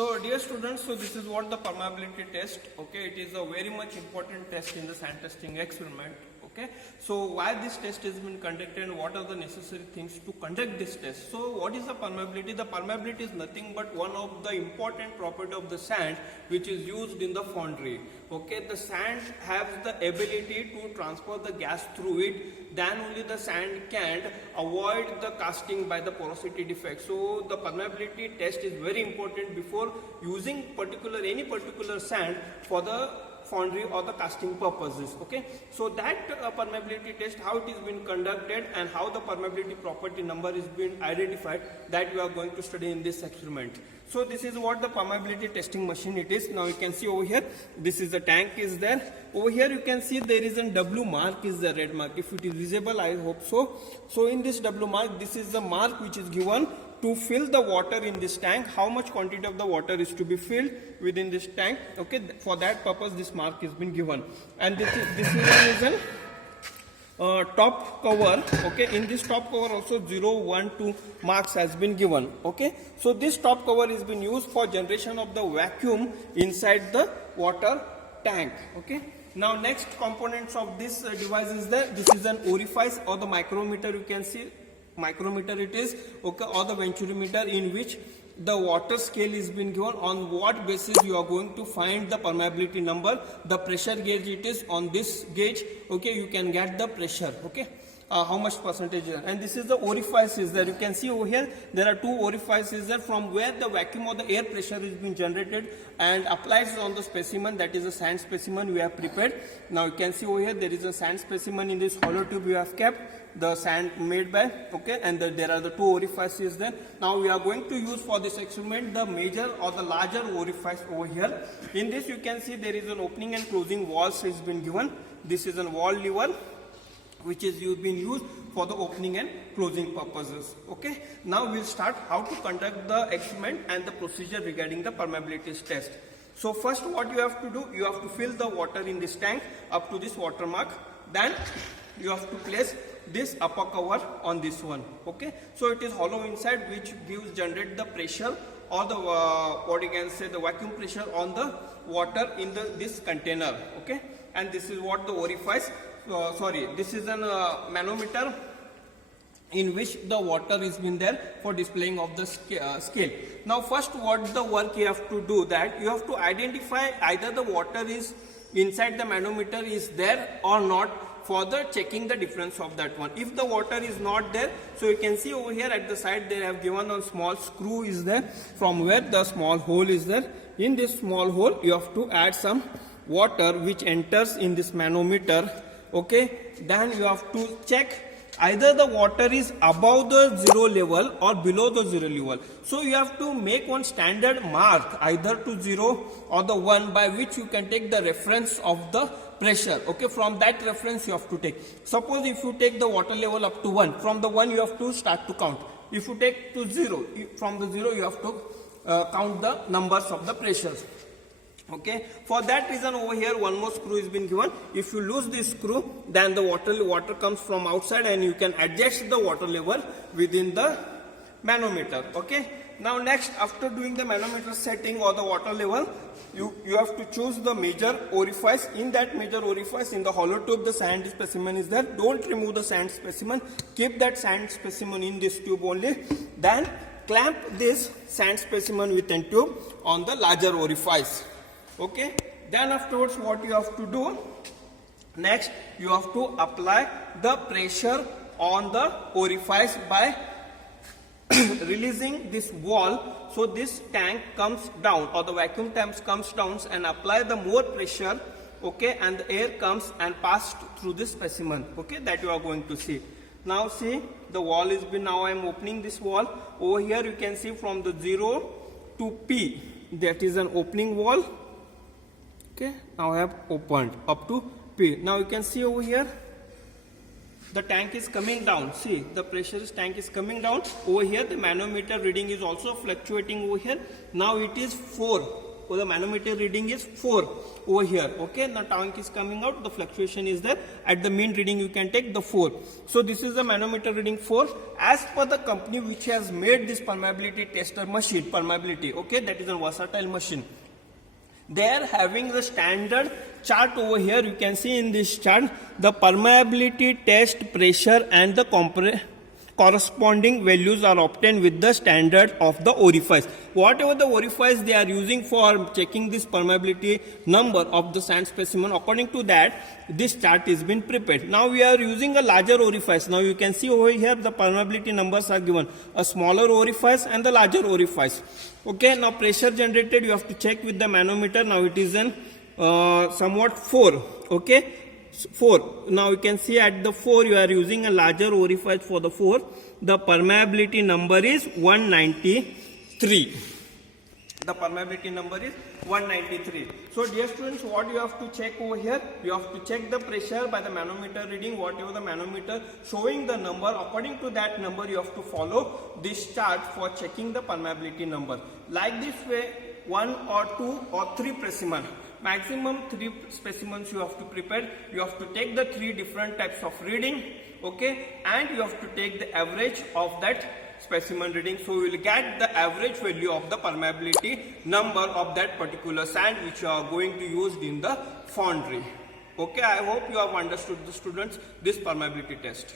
So dear students, so this is what the permeability test, okay, it is a very much important test in the sand testing experiment, okay. So why this test has been conducted and what are the necessary things to conduct this test. So what is the permeability? The permeability is nothing but one of the important property of the sand which is used in the foundry, okay. The sand has the ability to transfer the gas through it, then only the sand can avoid the casting by the porosity defect. So the permeability test is very important before using any particular sand for the foundry or the casting purposes, okay. So that permeability test, how it is been conducted and how the permeability property number is being identified, that we are going to study in this experiment. So this is what the permeability testing machine it is. Now you can see over here, this is the tank is there. Over here you can see there is a W mark, is the red mark. If it is visible, I hope so. So in this W mark, this is the mark which is given to fill the water in this tank. How much quantity of the water is to be filled within this tank, okay. For that purpose this mark has been given, and this is an top cover, okay. In this top cover also 0, 1, 2 marks has been given, okay. So this top cover is been used for generation of the vacuum inside the water tank, okay. Now next components of this device is there. This is an orifice or the micrometer, you can see micrometer it is, okay, or the venturimeter, in which the water scale is been given. On what basis you are going to find the permeability number. The pressure gauge it is. On this gauge, okay, you can get the pressure, okay, how much percentage is there. And this is the orifice is there. You can see over here there are two orifices there from where the vacuum or the air pressure is being generated and applies on the specimen, that is a sand specimen we have prepared. Now you can see over here there is a sand specimen in this hollow tube we have kept the sand made by, okay, and there are the two orifices there. Now we are going to use for this experiment the major or the larger orifice over here. In this you can see there is an opening and closing valves has been given. This is a valve lever which is being used for the opening and closing purposes, okay. Now we'll start how to conduct the experiment and the procedure regarding the permeability test. So first what you have to do, you have to fill the water in this tank up to this watermark. Then you have to place this upper cover on this one, okay. So it is hollow inside, which generate the pressure or the what you can say the vacuum pressure on the water in this container, okay. And this is what the orifice, this is an manometer in which the water is been there for displaying of the scale. Now first what the work you have to do, that you have to identify either the water is inside the manometer is there or not, for the checking the difference of that one. If the water is not there, so you can see over here at the side they have given a small screw is there, from where the small hole is there. In this small hole you have to add some water which enters in this manometer, okay. Then you have to check either the water is above the zero level or below the zero level. So you have to make one standard mark either to 0 or the 1, by which you can take the reference of the pressure, okay. From that reference you have to take. Suppose if you take the water level up to 1, from the 1 you have to start to count. If you take to 0, from the 0 you have to count the numbers of the pressures, okay. For that reason over here one more screw is been given. If you lose this screw, then the water comes from outside and you can adjust the water level within the manometer, okay. Now next, after doing the manometer setting or the water level, you have to choose the major orifice. In that major orifice, in the hollow tube the sand specimen is there. Don't remove the sand specimen, keep that sand specimen in this tube only. Then clamp this sand specimen with a tube on the larger orifice, okay. Then afterwards what you have to do, next you have to apply the pressure on the orifice by releasing this wall. So this tank comes down or the vacuum tank comes down and apply the more pressure, okay, and the air comes and passed through this specimen, okay, that you are going to see. Now see the wall is been, now I am opening this wall. Over here you can see from the 0 to P, that is an opening wall, okay. Now I have opened up to P. Now you can see over here the tank is coming down. See, the pressure tank is coming down. Over here the manometer reading is also fluctuating over here. Now it is 4, the manometer reading is 4 over here. Okay, the tank is coming out, the fluctuation is there. At the mean reading you can take the 4. So this is the manometer reading 4. As per the company which has made this permeability tester machine, permeability, okay, that is a versatile machine. They are having the standard chart over here. You can see in this chart the permeability test pressure and the corresponding values are obtained with the standard of the orifice. Whatever the orifice they are using for checking this permeability number of the sand specimen, according to that this chart is been prepared. Now we are using a larger orifice. Now you can see over here the permeability numbers are given, a smaller orifice and the larger orifice. Okay, now pressure generated you have to check with the manometer. Now it is in somewhat 4. Okay, 4. Now you can see at the 4 you are using a larger orifice for the 4. The permeability number is 193. The permeability number is 193. So dear students, what you have to check over here? You have to check the pressure by the manometer reading, whatever the manometer showing the number. According to that number you have to follow this chart for checking the permeability number. Like this way, 1 or 2 or 3 specimen. Maximum 3 specimens you have to prepare. You have to take the 3 different types of reading, okay, and you have to take the average of that specimen reading. So you will get the average value of the permeability number of that particular sand which you are going to use in the foundry. Okay, I hope you have understood, the students, this permeability test.